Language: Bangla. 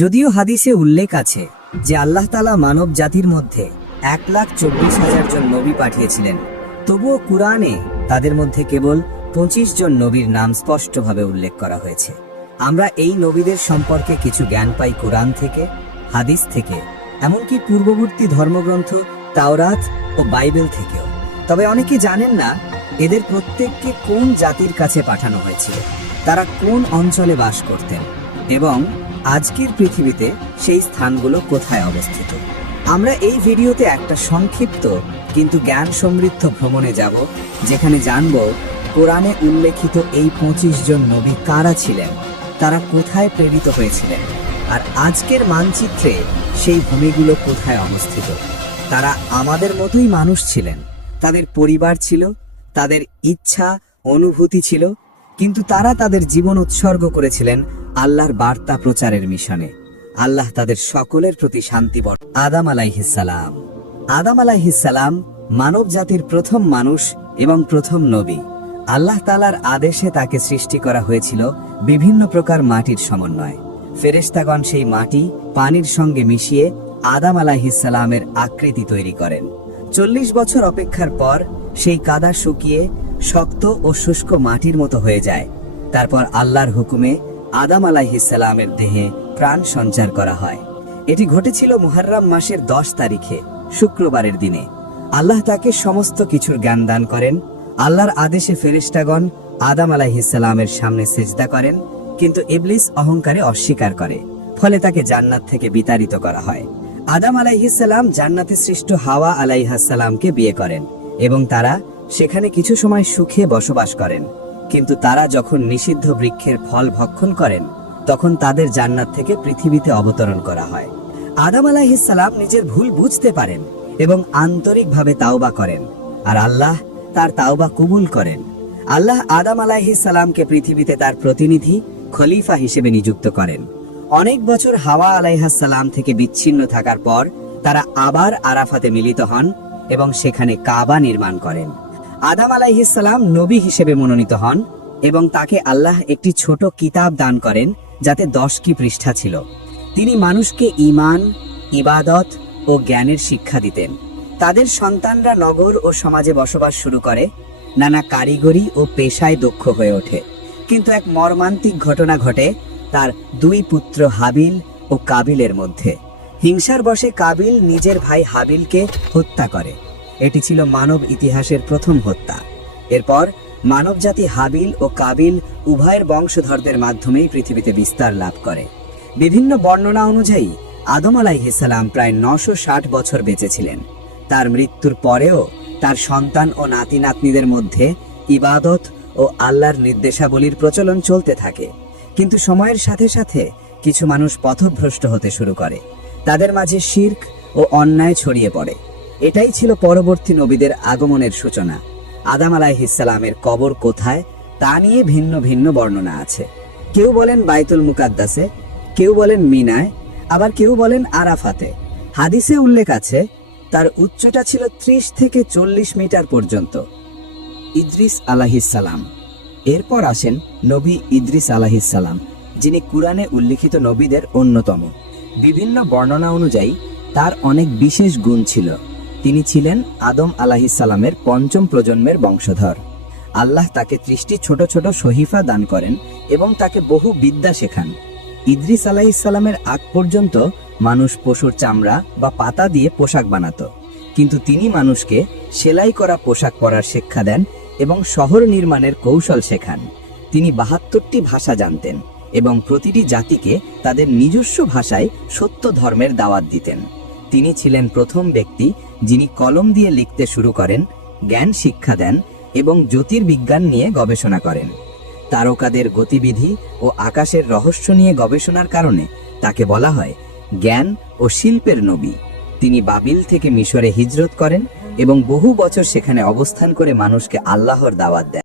যদিও হাদিসে উল্লেখ আছে যে আল্লাহ তালা মানব জাতির মধ্যে এক লাখ চব্বিশ হাজার জন নবী পাঠিয়েছিলেন। তবুও কুরআনে তাদের মধ্যে কেবল পঁচিশ জন নবীর নাম স্পষ্টভাবে উল্লেখ করা হয়েছে। আমরা এই নবীদের সম্পর্কে কিছু জ্ঞান পাই কোরআন থেকে, হাদিস থেকে, এমনকি পূর্ববর্তী ধর্মগ্রন্থ, তাওরাত ও বাইবেল থেকেও। তবে অনেকে জানেন না এদের প্রত্যেককে কোন জাতির কাছে পাঠানো হয়েছিল, তারা কোন অঞ্চলে বাস করতেন এবং আজকের পৃথিবীতে সেই স্থানগুলো কোথায় অবস্থিত? আমরা এই ভিডিওতে একটা সংক্ষিপ্ত কিন্তু জ্ঞান সমৃদ্ধ ভ্রমণে যাব, যেখানে জানব কোরআনে উল্লেখিত এই পঁচিশ জন নবী কারা ছিলেন, তারা কোথায় প্রেরিত হয়েছিলেন, আর আজকের মানচিত্রে সেই ভূমিগুলো কোথায় অবস্থিত? তারা আমাদের মতোই মানুষ ছিলেন, তাদের পরিবার ছিল, তাদের ইচ্ছা, অনুভূতি ছিল, কিন্তু তারা তাদের জীবন উৎসর্গ করেছিলেন আল্লাহর বার্তা প্রচারের মিশনে। আল্লাহ তাদের সকলের প্রতি শান্তি বর আদাম আলাইহিসালাম আদাম আলাইহিসালাম মানব জাতির প্রথম মানুষ এবং প্রথম নবী। আল্লাহ তালার আদেশে তাকে সৃষ্টি করা হয়েছিল বিভিন্ন প্রকার মাটির সমন্বয়। ফেরেশতাগণ সেই মাটি পানির সঙ্গে মিশিয়ে আদাম আলাইহিসালামের আকৃতি তৈরি করেন। চল্লিশ বছর অপেক্ষার পর সেই কাদা শুকিয়ে শক্ত ও শুষ্ক মাটির মতো হয়ে যায়। তারপর আল্লাহর হুকুমে আদাম আলাইহিসালামের দেহে প্রাণ সঞ্চার করা হয়। এটি ঘটেছিল মুহাররাম মাসের দশ তারিখে, শুক্রবারের দিনে। আল্লাহ তাকে সমস্ত কিছুর জ্ঞান দান করেন। আল্লাহর আদেশে ফেরেশতাগণ আদাম আলাইহিসালামের সামনে সেজদা করেন, কিন্তু ইবলিস অহংকারে অস্বীকার করে, ফলে তাকে জান্নাত থেকে বিতাড়িত করা হয়। আদাম আলাইহিসাল্লাম জান্নাতে সৃষ্ট হাওয়া আলাইহাসাল্লামকে বিয়ে করেন এবং তারা সেখানে কিছু সময় সুখে বসবাস করেন। কিন্তু তারা যখন নিষিদ্ধ বৃক্ষের ফল ভক্ষণ করেন, তখন তাদের জান্নাত থেকে পৃথিবীতে অবতরণ করা হয়। আদাম আলাইহিসাল্লাম নিজের ভুল বুঝতে পারেন এবং আন্তরিকভাবে তাওবা করেন আর আল্লাহ তার তাওবা কবুল করেন। আল্লাহ আদাম আলাইহিসাল্লামকে পৃথিবীতে তার প্রতিনিধি, খলিফা হিসেবে নিযুক্ত করেন। অনেক বছর হাওয়া আলাইহাসাল্লাম থেকে বিচ্ছিন্ন থাকার পর তারা আবার আরাফাতে মিলিত হন এবং সেখানে কাবা নির্মাণ করেন। আদাম আলাইহিসাল্লাম নবী হিসেবে মনোনীত হন এবং তাকে আল্লাহ একটি ছোট কিতাব দান করেন যাতে দশটি পৃষ্ঠা ছিল। তিনি মানুষকে ইমান ইবাদত ও জ্ঞানের শিক্ষা দিতেন। তাদের সন্তানরা নগর ও সমাজে বসবাস শুরু করে, নানা কারিগরি ও পেশায় দক্ষ হয়ে ওঠে। কিন্তু এক মর্মান্তিক ঘটনা ঘটে তার দুই পুত্র হাবিল ও কাবিলের মধ্যে। হিংসার বশে কাবিল নিজের ভাই হাবিলকে হত্যা করে। এটি ছিল মানব ইতিহাসের প্রথম হত্যা। এরপর মানবজাতি হাবিল ও কাবিল উভয়ের বংশধরদের মাধ্যমেই পৃথিবীতে বিস্তার লাভ করে। বিভিন্ন বর্ণনা অনুযায়ী, আদম আলাইহিসাল্লাম প্রায় নশো ষাট বছর বেঁচেছিলেন। তার মৃত্যুর পরেও তার সন্তান ও নাতি নাতনিদের মধ্যে ইবাদত ও আল্লাহর নির্দেশাবলীর প্রচলন চলতে থাকে। কিন্তু সময়ের সাথে সাথে কিছু মানুষ পথভ্রষ্ট হতে শুরু করে। তাদের মাঝে শির্ক ও অন্যায় ছড়িয়ে পড়ে। এটাই ছিল পরবর্তী নবীদের আগমনের সূচনা। আদাম আলাইহিসালামের কবর কোথায় তা নিয়ে ভিন্ন ভিন্ন বর্ণনা আছে। কেউ বলেন বাইতুল মুকাদ্দাসে, কেউ বলেন মিনায়, আবার কেউ বলেন আরাফাতে। হাদিসে উল্লেখ আছে, তার উচ্চতা ছিল ত্রিশ থেকে চল্লিশ মিটার পর্যন্ত। ইদ্রিস আলাহিসাল্লাম এরপর আসেন নবী ইদ্রিস আলাহিসাল্লাম যিনি কুরআনে উল্লিখিত নবীদের অন্যতম। বিভিন্ন বর্ণনা অনুযায়ী তার অনেক বিশেষ গুণ ছিল। তিনি ছিলেন আদম আলাহিসাল্লামের পঞ্চম প্রজন্মের বংশধর। আল্লাহ তাকে ত্রিশটি ছোট ছোট শহীফা দান করেন এবং তাকে বহু বিদ্যা শেখান। ইদ্রিস আলাহিসাল্লামের আগ পর্যন্ত মানুষ পশুর চামড়া বা পাতা দিয়ে পোশাক বানাত। কিন্তু তিনি মানুষকে সেলাই করা পোশাক পরার শিক্ষা দেন এবং শহর নির্মাণের কৌশল শেখান। তিনি বাহাত্তরটি ভাষা জানতেন এবং প্রতিটি জাতিকে তাদের নিজস্ব ভাষায় সত্য ধর্মের দাওয়াত দিতেন। তিনি ছিলেন প্রথম ব্যক্তি যিনি কলম দিয়ে লিখতে শুরু করেন, জ্ঞান শিক্ষা দেন এবং জ্যোতির্বিজ্ঞান নিয়ে গবেষণা করেন। তারকাদের গতিবিধি ও আকাশের রহস্য নিয়ে গবেষণার কারণে তাকে বলা হয় জ্ঞান ও শিল্পের নবী। তিনি বাবিল থেকে মিশরে হিজরত করেন এবং বহু বছর সেখানে অবস্থান করে মানুষকে আল্লাহর দাওয়াত দেন।